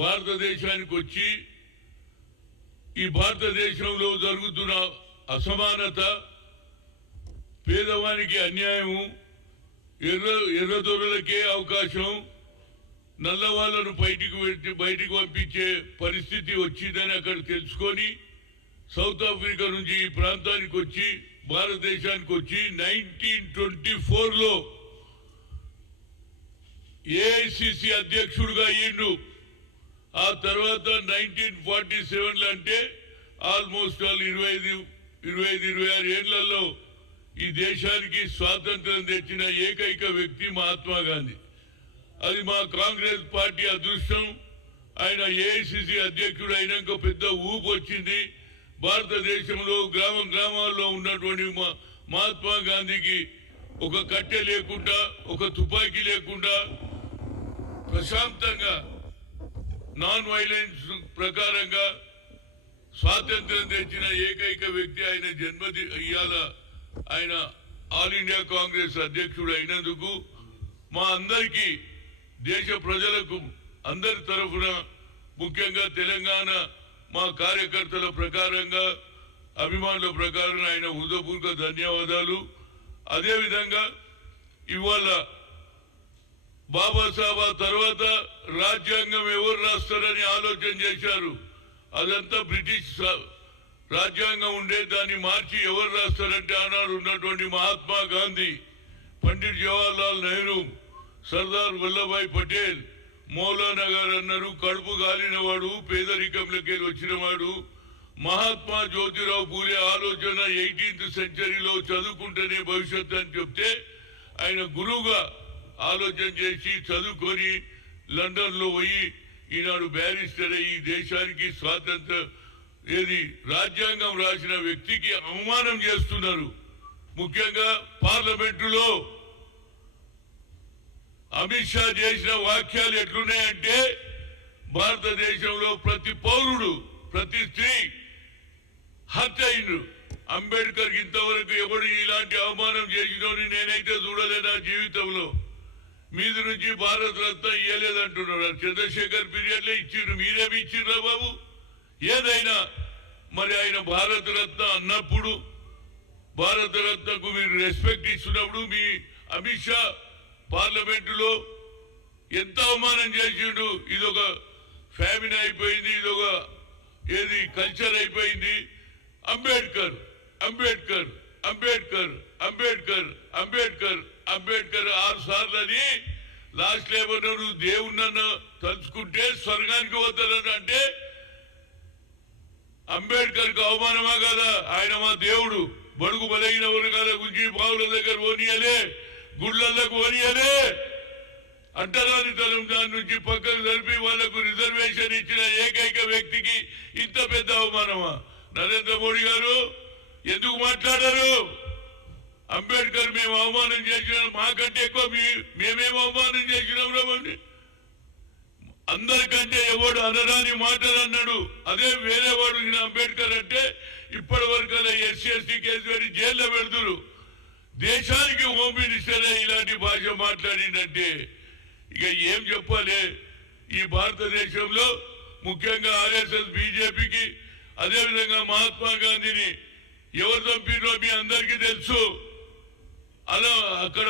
భారతదేశానికి వచ్చి ఈ భారతదేశంలో జరుగుతున్న అసమానత, పేదవానికి అన్యాయము, ఎర్రదొరలకే అవకాశం, నల్లవాళ్లను బయటికి పంపించే పరిస్థితి వచ్చిందని అక్కడ తెలుసుకొని సౌత్ ఆఫ్రికా నుంచి ఈ ప్రాంతానికి వచ్చి భారతదేశానికి వచ్చి 1924లో ఏఐసిసి అధ్యక్షుడుగా అయ్యిండు. ఆ తర్వాత 1947లో అంటే ఆల్మోస్ట్ 25-26 ఏళ్లలో ఈ దేశానికి స్వాతంత్రం తెచ్చిన ఏకైక వ్యక్తి మహాత్మా గాంధీ. అది మా కాంగ్రెస్ పార్టీ అదృష్టం. ఆయన ఏఐసిసి అధ్యక్షుడు అయినాక పెద్ద ఊపు వచ్చింది. భారతదేశంలో గ్రామాల్లో ఉన్నటువంటి మహాత్మా గాంధీకి ఒక కట్టె లేకుండా, ఒక తుపాకీ లేకుండా ప్రశాంతంగా నాన్ వైలెన్స్ ప్రకారంగా స్వాతంత్రం తెచ్చిన ఏకైక వ్యక్తి ఆయన ఇవాళ ఆయన ఆల్ ఇండియా కాంగ్రెస్ అధ్యక్షుడు అయినందుకు మా అందరికీ, దేశ ప్రజలకు అందరి తరఫున, ముఖ్యంగా తెలంగాణ మా కార్యకర్తల ప్రకారంగా, అభిమానుల ప్రకారం ఆయన హృదయపూర్వక ధన్యవాదాలు. అదేవిధంగా ఇవాళ బాబాసాహెబ్ తర్వాత రాజ్యాంగం ఎవరు రాస్తారని ఆలోచన చేశారు. అదంతా బ్రిటిష్ రాజ్యాంగం ఉండే, దాన్ని మార్చి ఎవరు రాస్తారంటే ఆనాడు ఉన్నటువంటి మహాత్మా గాంధీ, పండిట్ జవహర్లాల్ నెహ్రూ, సర్దార్ వల్లభాయ్ పటేల్, మౌలానా గారు అన్నారు. కడుపు గాలిన వాడు, పేదరికంలోకి వచ్చిన వాడు మహాత్మా జ్యోతిరావు పూలే ఆలోచన 18th సెంచరీలో చదువుకుంటేనే భవిష్యత్తు అని చెప్తే ఆయన గురువుగా ఆలోచన చేసి చదువుకొని లండన్ లో పోయి ఈనాడు బ్యారిస్టర్ అయ్యి దేశానికి స్వాతంత్రం రాజ్యాంగం రాసిన వ్యక్తికి అవమానం చేస్తున్నారు. ముఖ్యంగా పార్లమెంటులో అమిత్ షా చేసిన వాక్యాలు ఎట్లున్నాయంటే, భారతదేశంలో ప్రతి పౌరుడు, ప్రతి స్త్రీ హత్య అయిండు. అంబేద్కర్ ఇంతవరకు ఎవడు ఇలాంటి అవమానం చేసినోని నేనైతే చూడలే నా జీవితంలో. మీది నుంచి భారత రత్న ఇయ్యలేదంటున్నారు. చంద్రశేఖర్ పీరియడ్ లో ఇచ్చిండ్రు, మీరేమి ఇచ్చిండ్రా బాబు? ఏదైనా మరి ఆయన భారత రత్న అన్నప్పుడు, భారత రత్నకు మీరు రెస్పెక్ట్ ఇస్తున్నప్పుడు మీ అమిత్ షా పార్లమెంటులో ఎంత అవమానం చేసిండు. ఇదొక ఫ్యామిన్ అయిపోయింది, ఇదొక కల్చర్ అయిపోయింది. అంబేద్కర్ అంబేద్కర్ అంబేద్కర్ అంబేద్కర్ అంబేద్కర్ అంబేద్కర్ 6 సార్లని లాస్ట్ ఏమన్నా నువ్వు దేవుణ్ణి తలుచుకుంటే స్వర్గానికి పోతారని అంటే అంబేద్కర్ కు అవమానమా కదా? ఆయన మా దేవుడు. బడుగు బలైన వర్గాల గురించి బావుల దగ్గర పోనీయలే, గుళ్ళకు పోనీయలే, అంటరానితనం దాని నుంచి పక్కకు జరిపి వాళ్లకు రిజర్వేషన్ ఇచ్చిన ఏకైక వ్యక్తికి ఇంత పెద్ద అవమానమా? నరేంద్ర మోడీ గారు ఎందుకు మాట్లాడారు? అంబేద్కర్ మేము అవమానం చేసిన, మాకంటే ఎక్కువ మేమేం అవమానం చేసినాం రావండి. అందరికంటే ఎవడు అనరాని మాటలు అన్నాడు. అదే వేరే వాడు అంబేద్కర్ అంటే ఇప్పటి వరకు SC/ST కేసు పెట్టి జైల్లో పెడుతురు. దేశానికి హోమ్ మినిస్టర్ ఇలాంటి భాష మాట్లాడిందంటే ఇక ఏం చెప్పాలి? ఈ భారతదేశంలో ముఖ్యంగా RSS బీజేపీకి, అదేవిధంగా మహాత్మా గాంధీని ఎవరు చంపినో మీ అందరికీ తెలుసు. అలా అక్కడ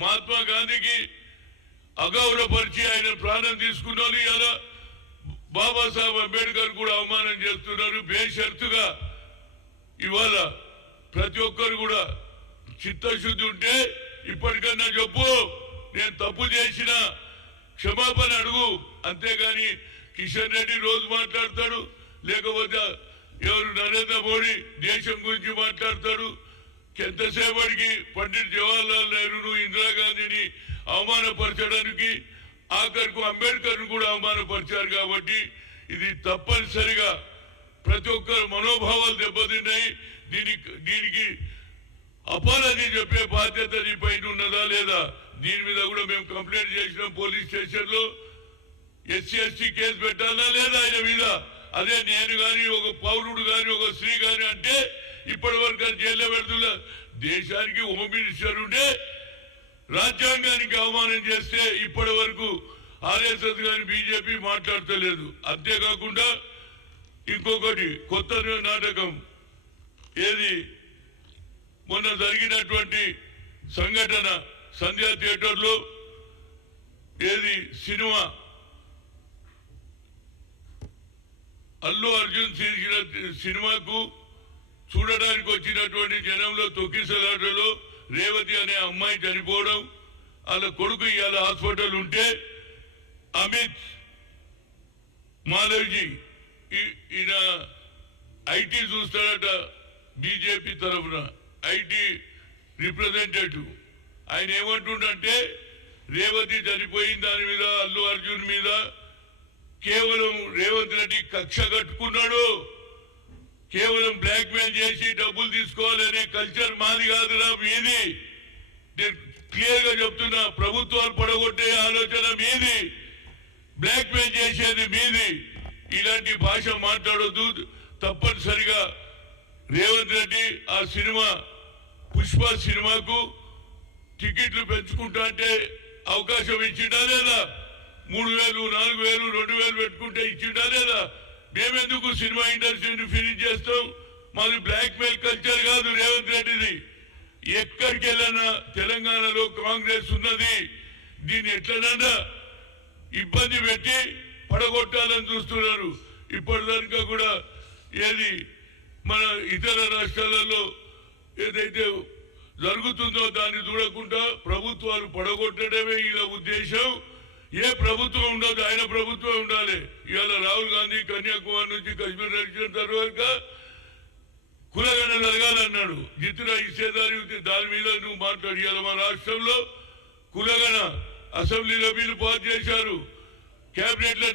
మహాత్మా గాంధీకి అగౌరవపరిచి ఆయన ప్రాణం తీసుకున్నారు. ఇలా బాబాసాహెబ్ అంబేద్కర్ కూడా అవమానం చేస్తున్నారు. బేషరతుగా ఇవాళ ప్రతి ఒక్కరు కూడా చిత్తశుద్ధి ఉంటే ఇప్పటికన్నా చెప్పు, నేను తప్పు చేసిన క్షమాపణ అడుగు. అంతేగాని కిషన్ రెడ్డి రోజు మాట్లాడతాడు, లేకపోతే ఎవరు నరేంద్ర మోడీ దేశం గురించి మాట్లాడతాడు. ఎంతసేపటికి పండిట్ జవహర్లాల్ నెహ్రూను, ఇందిరాగాంధీని అవమానపరచడానికి, ఆఖరికి అంబేద్కర్ కూడా అవమానపరిచారు. కాబట్టి ఇది తప్పనిసరిగా ప్రతి ఒక్కరు మనోభావాలు దెబ్బతిన్నాయి. దీనికి అపాలజీ చెప్పే బాధ్యత నీ పైన ఉన్నదా లేదా? దీని మీద కూడా మేము కంప్లైంట్ చేసినాం పోలీస్ స్టేషన్ లో. SC/ST కేసు పెట్టాలా లేదా ఆయన మీద? అదే నేను గాని, ఒక పౌరుడు గాని, ఒక స్త్రీ గాని అంటే ఇప్పటి వరకు జైల్లో పెడుతున్నా. దేశానికి హోమ్ మినిస్టర్ ఉంటే రాజ్యాంగానికి అవమానం చేస్తే ఇప్పటి వరకు ఆర్ఎస్ఎస్ కానీ బీజేపీ మాట్లాడతలేదు. అంతేకాకుండా ఇంకొకటి కొత్త నాటకం ఏది మొన్న జరిగినటువంటి సంఘటన సంధ్యా థియేటర్లో ఏది సినిమా అల్లు అర్జున్ సినిమాకు చూడడానికి వచ్చినటువంటి జనంలో తొక్కిసలాటలో రేవతి అనే అమ్మాయి చనిపోవడం, వాళ్ళ కొడుకు ఇవాళ హాస్పిటల్ ఉంటే అమిత్ మాలవ్జీ ఈయన ఐటీ చూస్తాడట బీజేపీ తరఫున ఐటీ రిప్రజెంటేటివ్. ఆయన ఏమంటుండంటే రేవతి చనిపోయిన దాని మీద అల్లు అర్జున్ మీద కేవలం రేవంత్ రెడ్డి కక్ష కట్టుకున్నాడు, కేవలం బ్లాక్ మెయిల్ చేసి డబ్బులు తీసుకోవాలనే కల్చర్ మాది కాదురా మీది. నేను క్లియర్ గా చెప్తున్నా, ప్రభుత్వాలు పడగొట్టే ఆలోచన మీది, బ్లాక్ మెయిల్ చేసేది మీది. ఇలాంటి భాష మాట్లాడొద్దు. తప్పనిసరిగా రేవంత్ రెడ్డి ఆ సినిమా పుష్ప సినిమాకు టికెట్లు పెంచుకుంటా అంటే అవకాశం ఇచ్చిండా లేదా? 3,000, 4,000, 2,000 పెట్టుకుంటే ఇచ్చిండా లేదా? మేమెందుకు సినిమా ఇండస్ట్రీని ఫినిష్ చేస్తాం? మాది బ్లాక్ మెయిల్ కల్చర్ కాదు రేవంత్ రెడ్డిది. ఎక్కడికి వెళ్ళినా తెలంగాణలో కాంగ్రెస్ ఉన్నది. దీన్ని ఎట్లనన్నా ఇబ్బంది పెట్టి పడగొట్టాలని చూస్తున్నారు. ఇప్పటిదాకా కూడా ఏది మన ఇతర రాష్ట్రాలలో ఏదైతే జరుగుతుందో దాన్ని చూడకుండా ప్రభుత్వాలు పడగొట్టడమే ఇలా ఉద్దేశం. ఏ ప్రభుత్వం ఉండదు, ఆయన ప్రభుత్వం ఉండాలి. ఇవాళ రాహుల్ గాంధీ కన్యాకుమారి నుంచి కశ్మీర్ నడిచిన తర్వాత కులగణ జరగాలన్నాడు. జిత్తురా ఇచ్చేదారి దాని మీద నువ్వు మాట్లాడి ఇవాళ మా రాష్ట్రంలో కులగణ అసెంబ్లీలో బిల్లు పాస్ చేశారు, కేబినెట్ లో